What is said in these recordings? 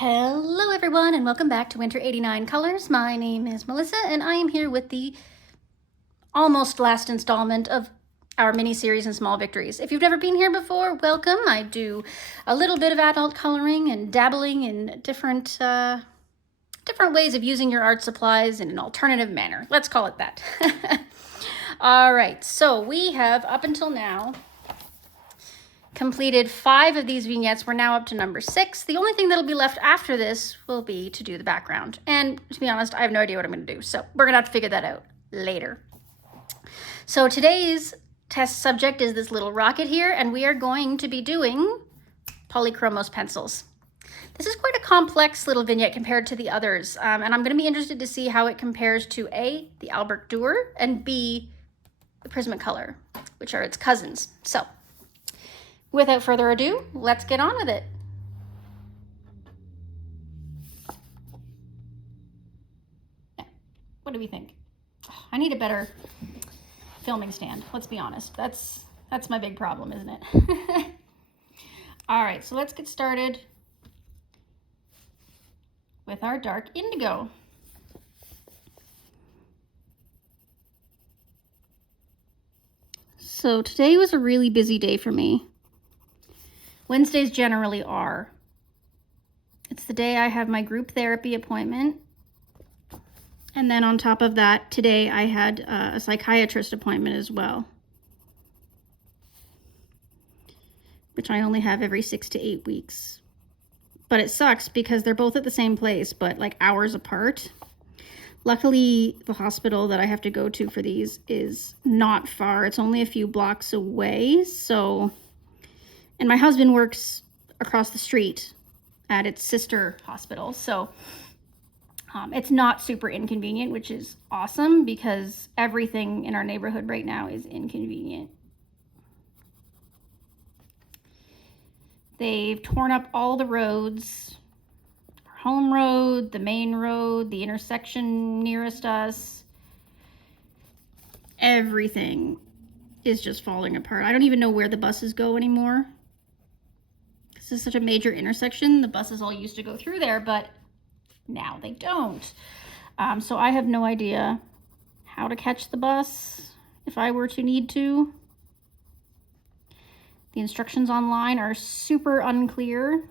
Hello everyone and welcome back to Winter 89 Colors. My name is Melissa and I am here with the almost last installment of our mini-series in Small Victories. If you've never been here before, welcome. I do a little bit of adult coloring and dabbling in different ways of using your art supplies in an alternative manner. Let's call it that. All right, so we have up until now completed 5 of these vignettes. We're now up to number 6. The only thing that'll be left after this will be to do the background. And to be honest, I have no idea what I'm going to do. So we're going to have to figure that out later. So today's test subject is this little rocket here, and we are going to be doing Polychromos pencils. This is quite a complex little vignette compared to the others. And I'm going to be interested to see how it compares to A, the Albert Dürer, and B, the Prismacolor, which are its cousins. So without further ado, let's get on with it. What do we think? I need a better filming stand, let's be honest. That's my big problem, isn't it? All right, so let's get started with our dark indigo. So today was a really busy day for me. Wednesdays generally are. It's the day I have my group therapy appointment. And then on top of that, today I had a psychiatrist appointment as well, which I only have every 6 to 8 weeks. But it sucks because they're both at the same place, but like hours apart. Luckily, the hospital that I have to go to for these is not far. It's only a few blocks away, so... And my husband works across the street at its sister hospital, so it's not super inconvenient, which is awesome because everything in our neighborhood right now is inconvenient. They've torn up all the roads, our home road, the main road, the intersection nearest us. Everything is just falling apart. I don't even know where the buses go anymore. This is such a major intersection. The buses all used to go through there, but now they don't. So I have no idea how to catch the bus if I were to need to. The instructions online are super unclear.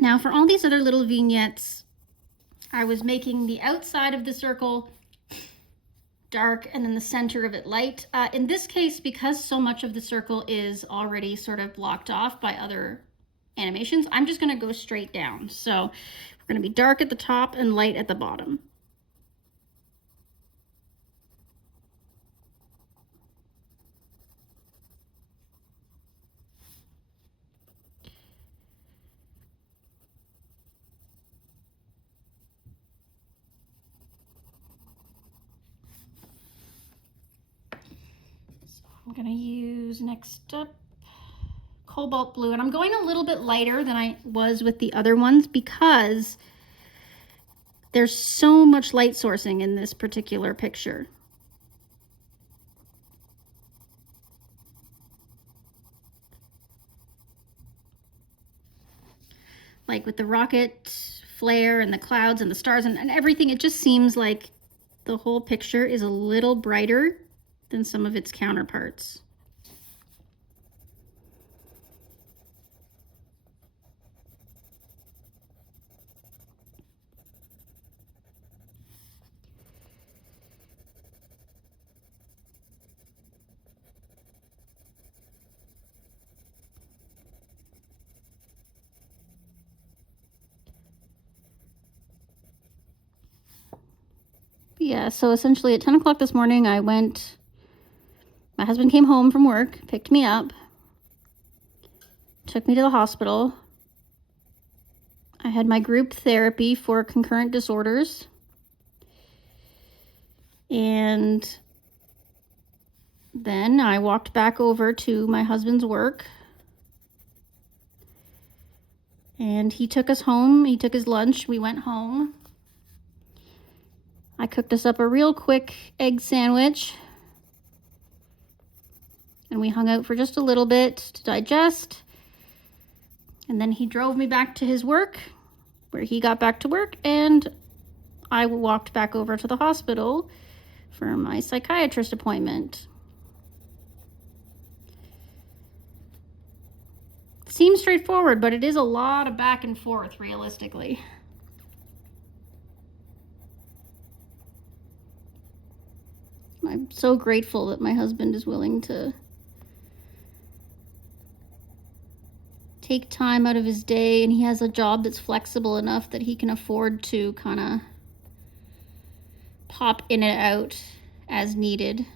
Now for all these other little vignettes, I was making the outside of the circle dark and then the center of it light. In this case, because so much of the circle is already sort of blocked off by other animations, I'm just going to go straight down. So we're going to be dark at the top and light at the bottom. I'm going to use next up cobalt blue, and I'm going a little bit lighter than I was with the other ones because there's so much light sourcing in this particular picture. Like with the rocket flare and the clouds and the stars and everything, it just seems like the whole picture is a little brighter than some of its counterparts. Yeah, so essentially at 10 o'clock this morning, my husband came home from work, picked me up, took me to the hospital. I had my group therapy for concurrent disorders. And then I walked back over to my husband's work. And he took us home. He took his lunch. We went home. I cooked us up a real quick egg sandwich And we hung out for just a little bit to digest. And then he drove me back to his work, where he got back to work, and I walked back over to the hospital for my psychiatrist appointment. Seems straightforward, but it is a lot of back and forth, realistically. I'm so grateful that my husband is willing to take time out of his day, and he has a job that's flexible enough that he can afford to kind of pop in and out as needed.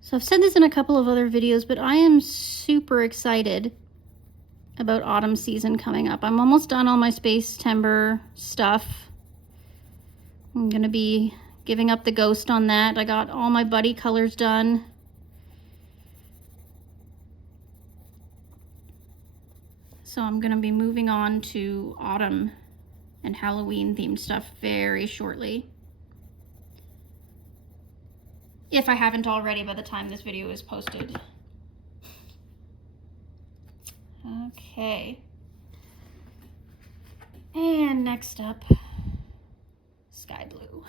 So I've said this in a couple of other videos, but I am super excited about autumn season coming up. I'm almost done all my Space Timber stuff. I'm gonna be giving up the ghost on that. I got all my buddy colors done. So I'm gonna be moving on to autumn and Halloween themed stuff very shortly. If I haven't already by the time this video is posted. Okay. And next up, sky blue.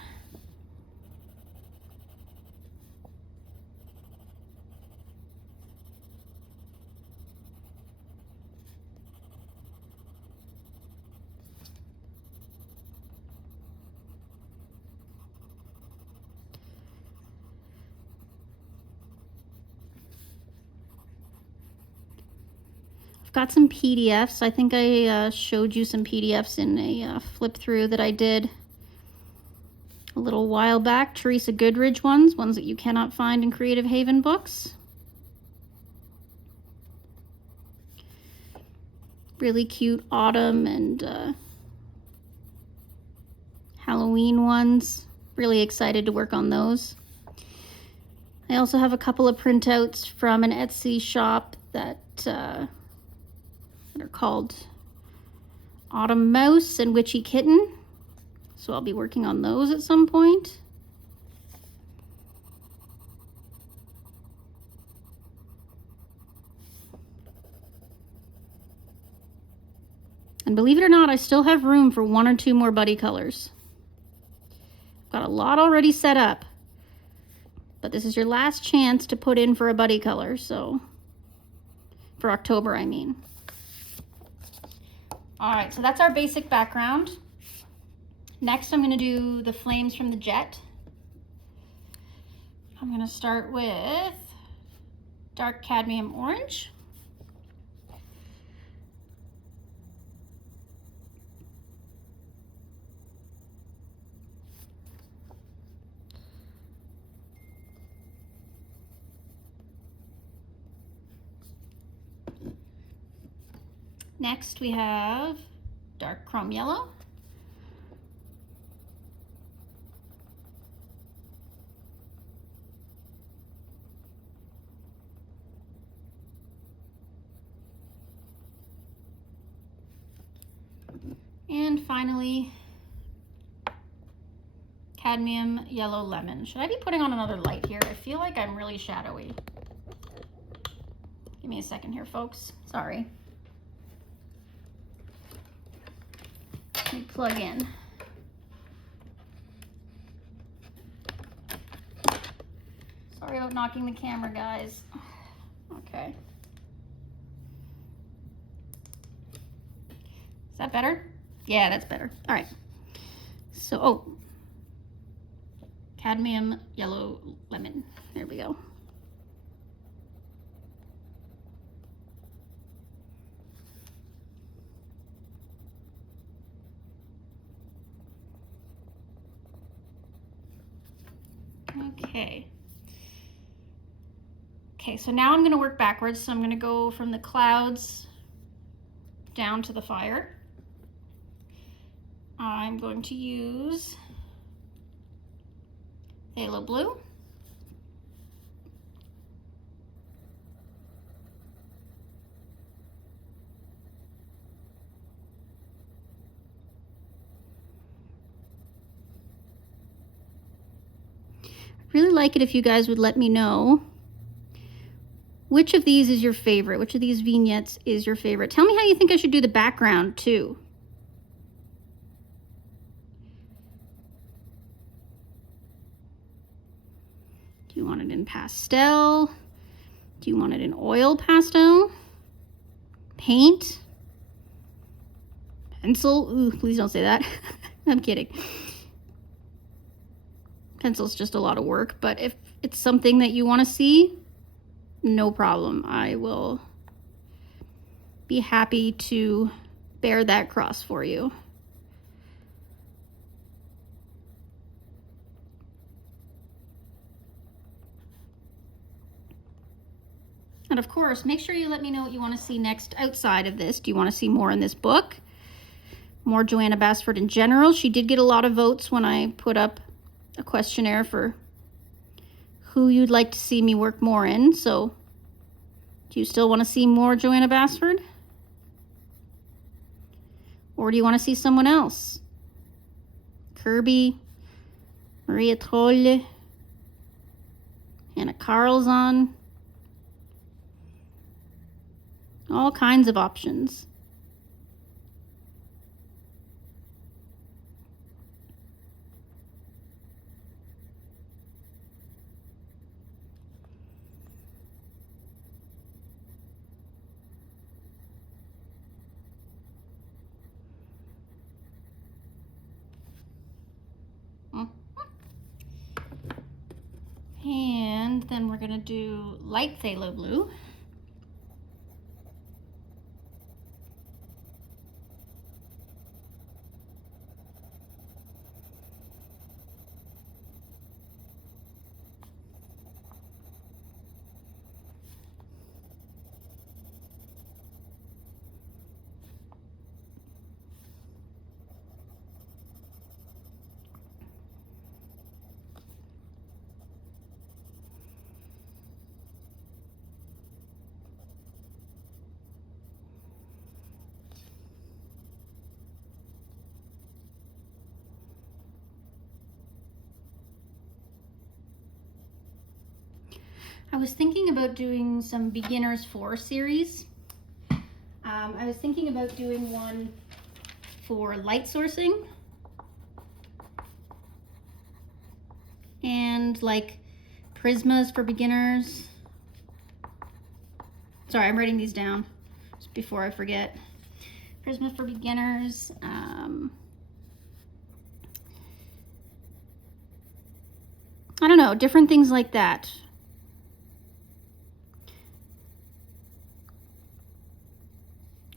Got some PDFs. I think I showed you some PDFs in a flip through that I did a little while back. Teresa Goodridge ones that you cannot find in Creative Haven books. Really cute autumn and Halloween ones. Really excited to work on those. I also have a couple of printouts from an Etsy shop that are called Autumn Mouse and Witchy Kitten. So I'll be working on those at some point. And believe it or not, I still have room for 1 or 2 more buddy colors. I've got a lot already set up, but this is your last chance to put in for a buddy color, so for October, I mean. All right, so that's our basic background. Next, I'm gonna do the flames from the jet. I'm gonna start with dark cadmium orange. Next, we have dark chrome yellow. And finally, cadmium yellow lemon. Should I be putting on another light here? I feel like I'm really shadowy. Give me a second here, folks. Sorry. Let me plug in. Sorry about knocking the camera, guys. Okay. Is that better? Yeah, that's better. All right. So, oh, cadmium yellow lemon. There we go. Okay. Okay, so now I'm going to work backwards. So I'm going to go from the clouds down to the fire. I'm going to use phthalo blue. I'd really like it if you guys would let me know which of these is your favorite, which of these vignettes is your favorite. Tell me how you think I should do the background too. Do you want it in pastel? Do you want it in oil pastel? Paint? Pencil? Ooh, please don't say that. I'm kidding. Pencil's just a lot of work, but if it's something that you want to see, no problem. I will be happy to bear that cross for you. And of course, make sure you let me know what you want to see next outside of this. Do you want to see more in this book? More Johanna Basford in general? She did get a lot of votes when I put up a questionnaire for who you'd like to see me work more in. So do you still want to see more Johanna Basford? Or do you want to see someone else? Kirby, Maria Trolle, Hannah Carlson. All kinds of options. And then we're going to do light phthalo blue. I was thinking about doing some Beginners 4 series. I was thinking about doing one for light sourcing and like prismas for beginners. Sorry, I'm writing these down just before I forget. Prisma for beginners. I don't know, different things like that.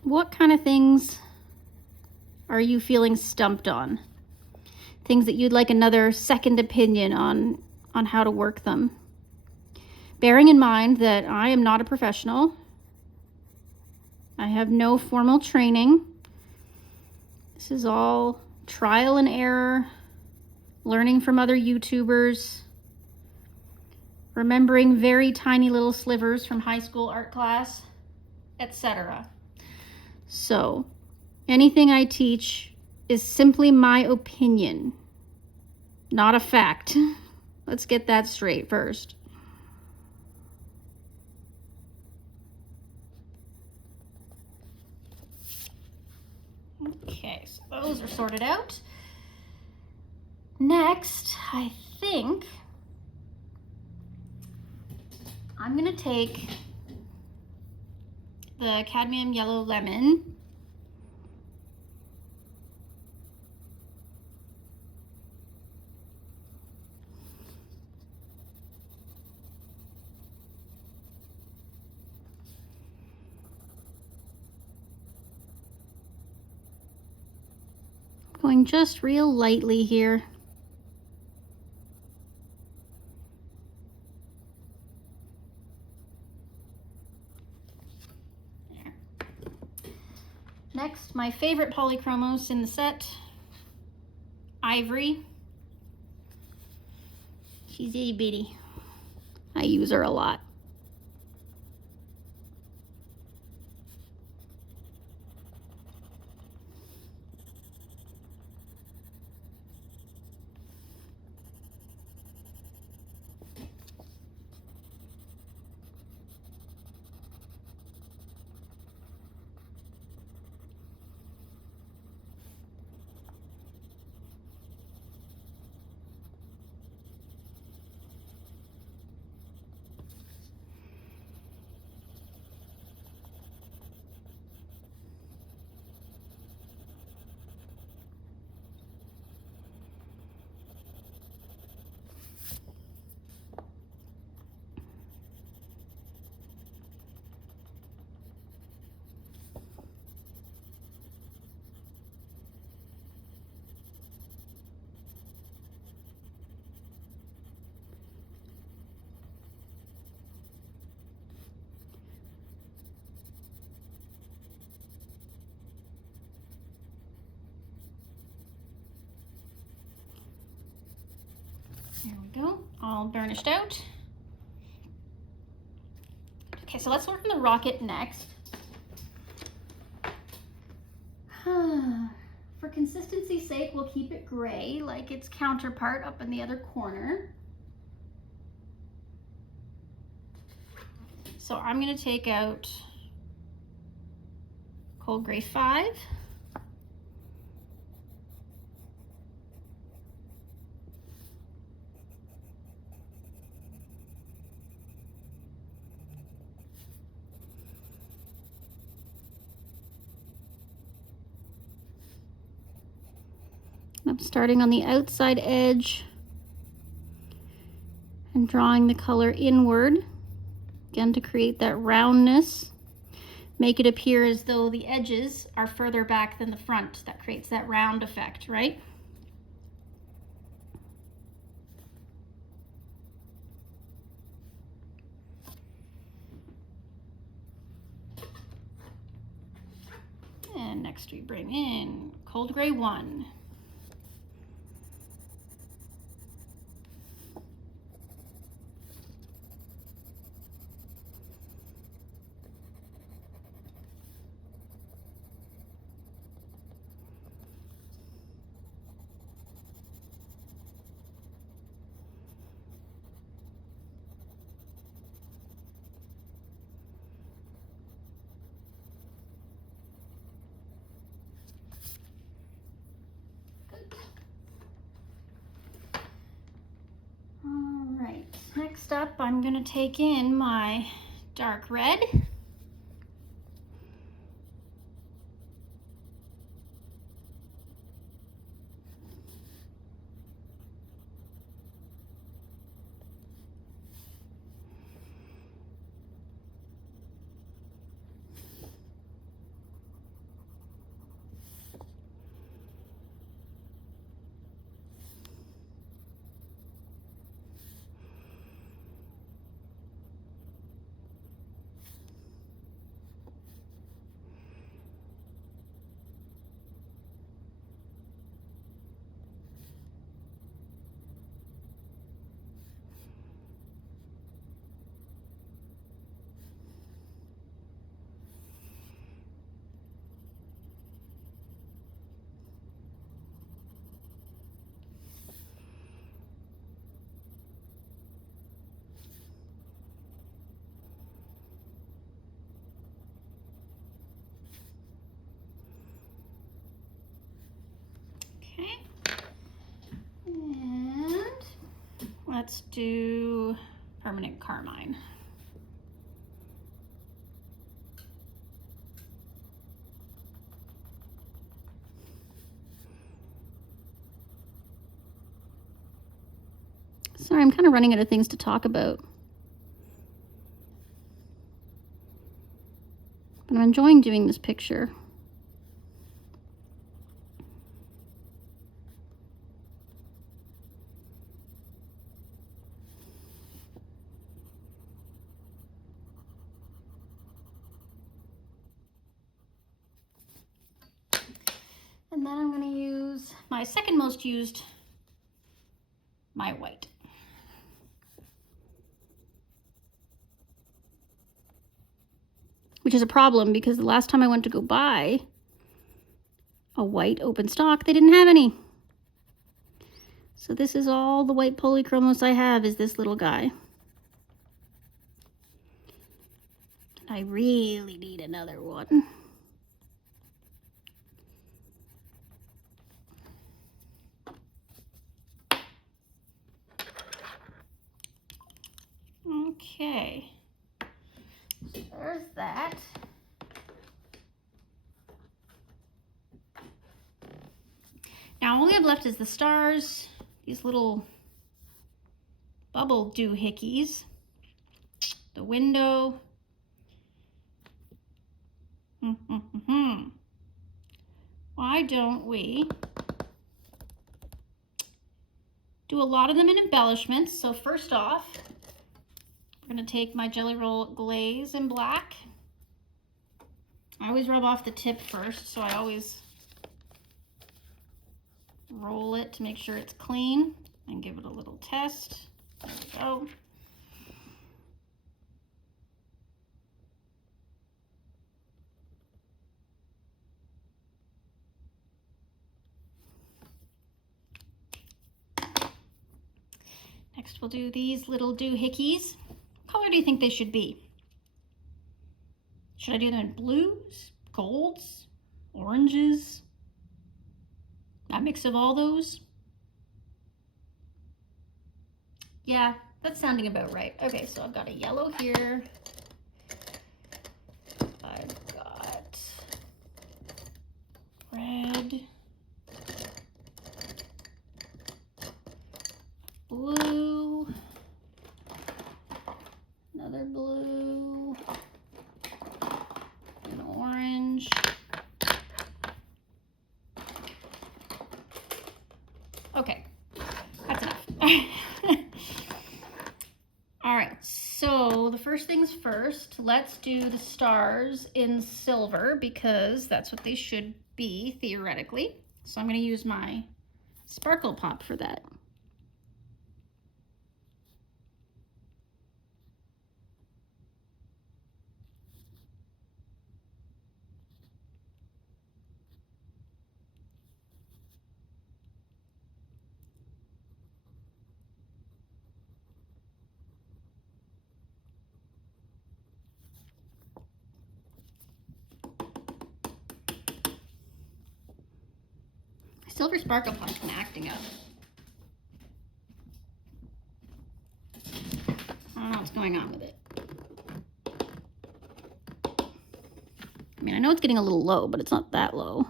What kind of things are you feeling stumped on? Things that you'd like another second opinion on how to work them. Bearing in mind that I am not a professional. I have no formal training. This is all trial and error, learning from other YouTubers, remembering very tiny little slivers from high school art class, etc. So, anything I teach is simply my opinion, not a fact. Let's get that straight first. Okay, so those are sorted out. Next, I think I'm gonna take the cadmium yellow lemon going just real lightly here. Next, my favorite Polychromos in the set, Ivory. She's itty bitty. I use her a lot. There we go, all burnished out. Okay, so let's work on the rocket next. For consistency's sake, we'll keep it gray like its counterpart up in the other corner. So I'm going to take out Cold Gray 5. I'm starting on the outside edge and drawing the color inward, again to create that roundness. Make it appear as though the edges are further back than the front. That creates that round effect, right? And next we bring in Cold Gray 1. Next up, I'm going to take in my dark red. Okay, and let's do Permanent Carmine. Sorry, I'm kind of running out of things to talk about. But I'm enjoying doing this picture. And then I'm going to use my second most used, my white. Which is a problem because the last time I went to go buy a white open stock, they didn't have any. So this is all the white Polychromos I have, is this little guy. I really need another one. Okay, so there's that. Now all we have left is the stars, these little bubble doohickeys, the window. Why don't we do a lot of them in embellishments? So first off, we're going to take my Jelly Roll glaze in black. I always rub off the tip first, so I always roll it to make sure it's clean and give it a little test. There we go. Next we'll do these little doohickeys. What color do you think they should be? Should I do them in blues, golds, oranges? A mix of all those? Yeah, that's sounding about right. Okay, so I've got a yellow here. I've got red, blue, another blue, an orange. Okay, that's enough. All right, so the first things first, let's do the stars in silver because that's what they should be theoretically. So I'm going to use my sparkle pop for that. Silver sparkle pop's been acting up. I don't know what's going on with it. I mean, I know it's getting a little low, but it's not that low.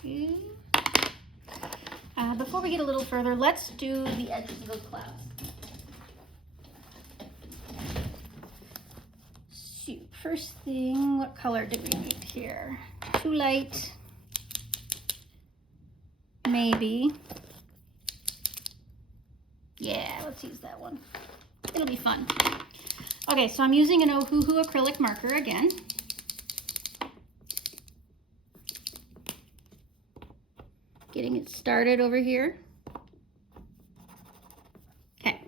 Okay. Before we get a little further, let's do the edges of those clouds. So, first thing, what color did we need here? Too light. Maybe. Yeah, let's use that one. It'll be fun. Okay, so I'm using an Ohuhu acrylic marker again. Getting it started over here. Okay.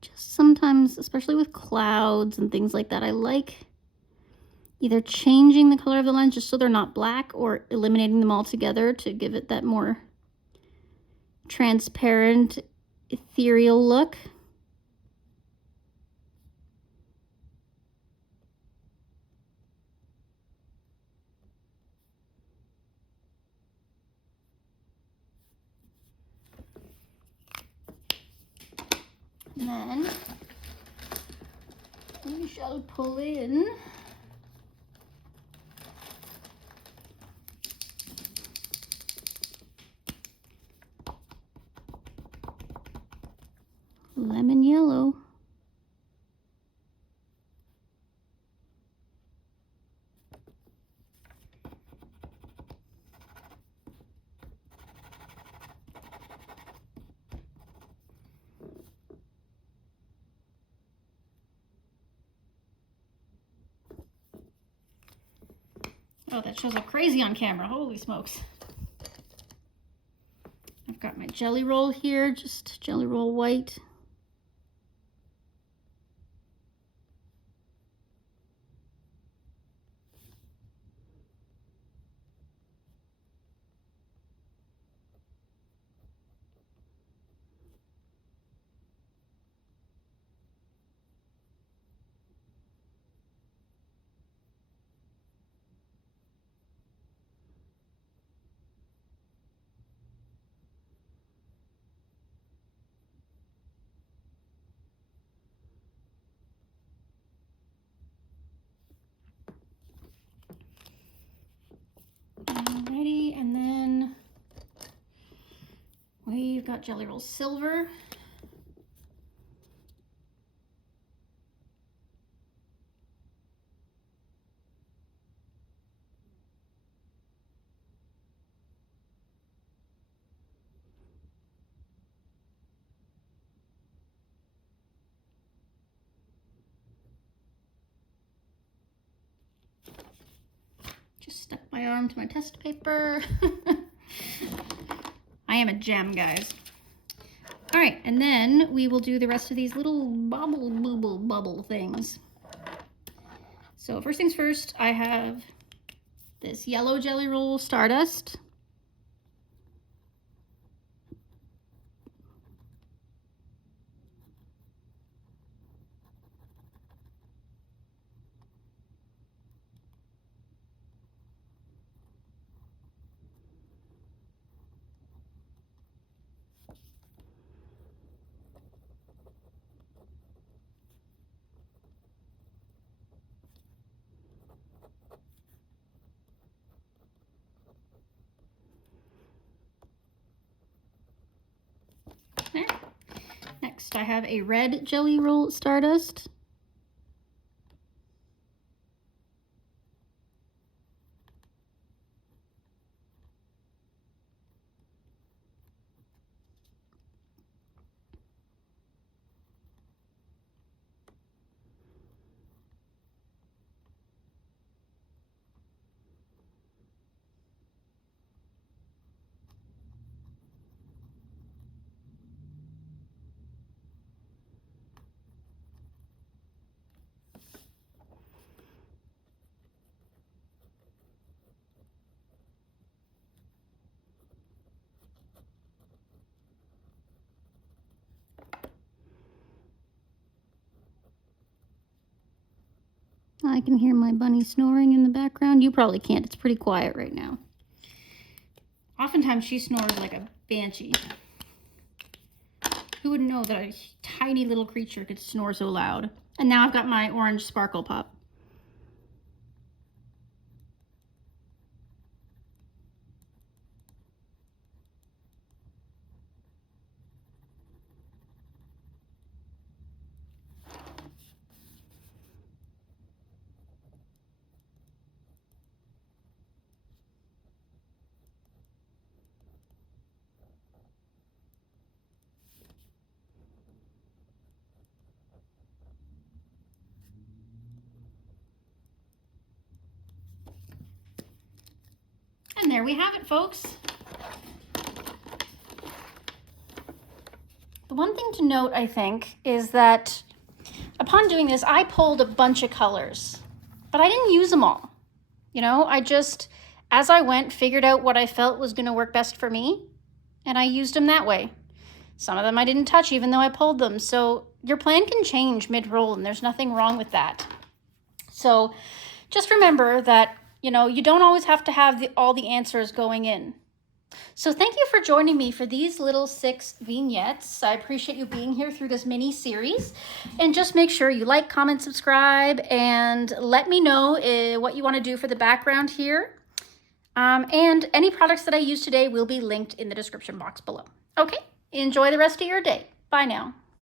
Just sometimes, especially with clouds and things like that, I like either changing the color of the lens just so they're not black or eliminating them altogether to give it that more transparent, ethereal look. And then we shall pull in lemon yellow. Oh, that shows up crazy on camera. Holy smokes. I've got my jelly roll here, just jelly roll white. Alrighty, and then we've got Jelly Roll Silver. Just stuck my arm to my test paper. I am a gem, guys. All right, and then we will do the rest of these little bubble things. So first things first, I have this yellow Jelly Roll Stardust. There. Next, I have a red Jelly Roll Stardust. I can hear my bunny snoring in the background. You probably can't. It's pretty quiet right now. Oftentimes she snores like a banshee. Who would know that a tiny little creature could snore so loud? And now I've got my orange sparkle pop. And there we have it, folks. The one thing to note, I think, is that upon doing this, I pulled a bunch of colors, but I didn't use them all. You know, I just, as I went, figured out what I felt was going to work best for me, and I used them that way. Some of them I didn't touch even though I pulled them. So your plan can change mid-roll, and there's nothing wrong with that. So just remember that, you know, you don't always have to have all the answers going in. So thank you for joining me for these little 6 vignettes. I appreciate you being here through this mini series. And just make sure you like, comment, subscribe, and let me know what you want to do for the background here. And any products that I use today will be linked in the description box below. Okay, enjoy the rest of your day. Bye now.